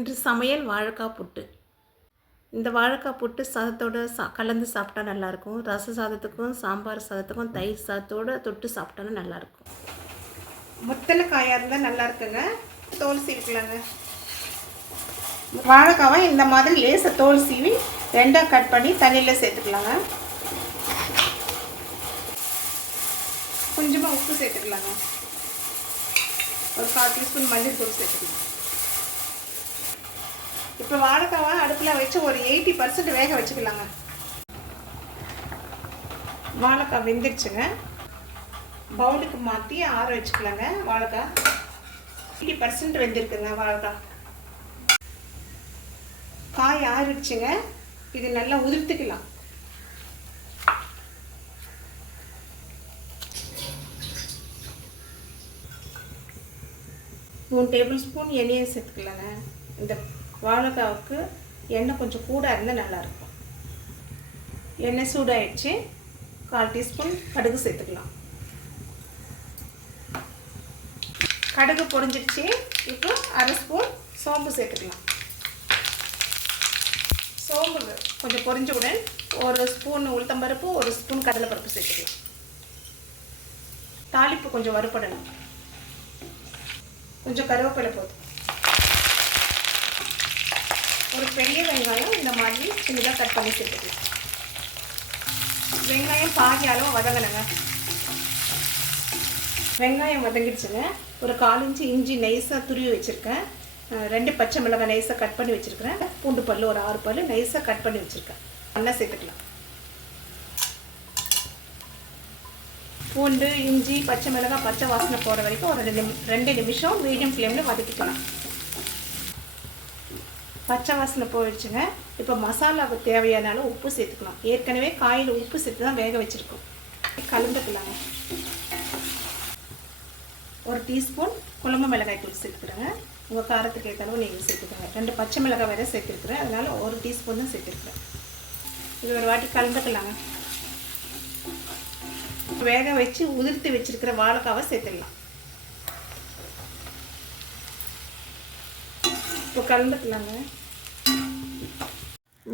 இன்று சமையல் வாழைக்காய் புட்டு. இந்த வாழைக்காய் புட்டு சாதத்தோடு கலந்து சாப்பிட்டா நல்லாயிருக்கும். ரச சாதத்துக்கும் சாம்பார் சாதத்துக்கும் தயிர் சாதத்தோடு தொட்டு சாப்பிட்டாலும் நல்லாயிருக்கும். முத்தலை காயாக இருந்தால் நல்லா இருக்குங்க. தோல் சீவிக்கலாங்க. வாழைக்காவை இந்த மாதிரி லேசாக தோல் சீவி ரெண்டாக கட் பண்ணி தண்ணியில் சேர்த்துக்கலாங்க. கொஞ்சமாக உப்பு சேர்த்துக்கலாங்க. ஒரு 1/4 டீஸ்பூன் மஞ்சள் தூள் சேர்த்துக்கலாம். இப்போ வாழைக்காவை அடுப்பில் வச்சு ஒரு 80% வேக வச்சுக்கலாங்க. வாழைக்காய் வெந்துடுச்சுங்க. பவுலுக்கு மாற்றி ஆற வச்சுக்கலாங்க. வாழைக்காய் 80% வெந்திருக்குங்க. வாழைக்காய் காய் ஆறிடுச்சுங்க. இது நல்லா உதிர்த்துக்கலாம். மூணு டேபிள் ஸ்பூன் எண்ணெயை சேர்த்துக்கலாங்க. இந்த வாழைக்காவுக்கு எண்ணெய் கொஞ்சம் கூட இருந்தால் நல்லாயிருக்கும். எண்ணெய் சூடாகிடுச்சு. 1/4 டீஸ்பூன் கடுகு சேர்த்துக்கலாம். கடுகு பொரிஞ்சிடுச்சு. இப்போ 1/2 ஸ்பூன் சோம்பு சேர்த்துக்கலாம். சோம்பு கொஞ்சம் பொரிஞ்சவுடன் 1 ஸ்பூன் உளுத்தம்பருப்பு, 1 ஸ்பூன் கடலைப்பருப்பு சேர்த்துக்கலாம். தாளிப்பு கொஞ்சம் வறுபடணும். கொஞ்சம் கருவேப்பிலை போதும். ஒரு பெரிய வெங்காயம் இந்த மாதிரி சின்னதாக கட் பண்ணி சேர்த்துக்கலாம். வெங்காயம் பாதி அளவு வதங்கணுங்க. வெங்காயம் வதங்கிடுச்சுங்க. ஒரு 1/4 இன்ச்சு இஞ்சி நைஸாக துருவி வச்சுருக்கேன். 2 பச்சை மிளகாய் நைஸாக கட் பண்ணி வச்சுருக்கிறேன். பூண்டு பல் ஒரு 6 பல் நைஸாக கட் பண்ணி வச்சுருக்கேன். நல்லா சேர்த்துக்கலாம். பூண்டு, இஞ்சி, பச்சை மிளகாய் பச்சை வாசனை போகிற வரைக்கும் ஒரு 2 நிமிஷம் மீடியம் ஃப்ளேமில் வதக்கிக்கலாம். பச்சை வாசனை போயிடுச்சுங்க. இப்போ மசாலாவுக்கு தேவையான அளவு உப்பு சேர்த்துக்கலாம். ஏற்கனவே காயில் உப்பு சேர்த்து தான் வேக வச்சுருக்கோம். கலந்துக்கலாங்க. 1 டீஸ்பூன் குழம்பு மிளகாய் தூள் சேர்த்துக்கிறேங்க. உங்கள் காரத்துக்கு ஏற்ற அளவு நீங்கள் சேர்த்துக்கோங்க. 2 பச்சை மிளகாய் வேறு சேர்த்துருக்குறேன். அதனால் 1 டீஸ்பூன் தான் சேர்த்துருக்குறேன். இது ஒரு வாட்டி கலந்துக்கலாங்க. வேக வச்சு உதிர்த்து வச்சிருக்கிற வாழைக்காவை சேர்த்துடலாம். இப்போ கலந்துக்கலாங்க.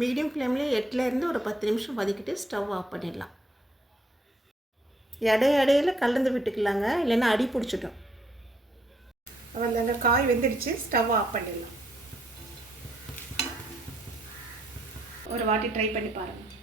மீடியம் ஃப்ளேமில் 8லேருந்து ஒரு 10 நிமிஷம் வதக்கிட்டு ஸ்டவ் ஆஃப் பண்ணிடலாம். இடையில கலந்து விட்டுக்கலாங்க, இல்லைன்னா அடி பிடிச்சிட்டோம். அந்த காய் வெந்துடுச்சு. ஸ்டவ் ஆஃப் பண்ணிடலாம். ஒரு வாட்டி ட்ரை பண்ணி பாருங்கள்.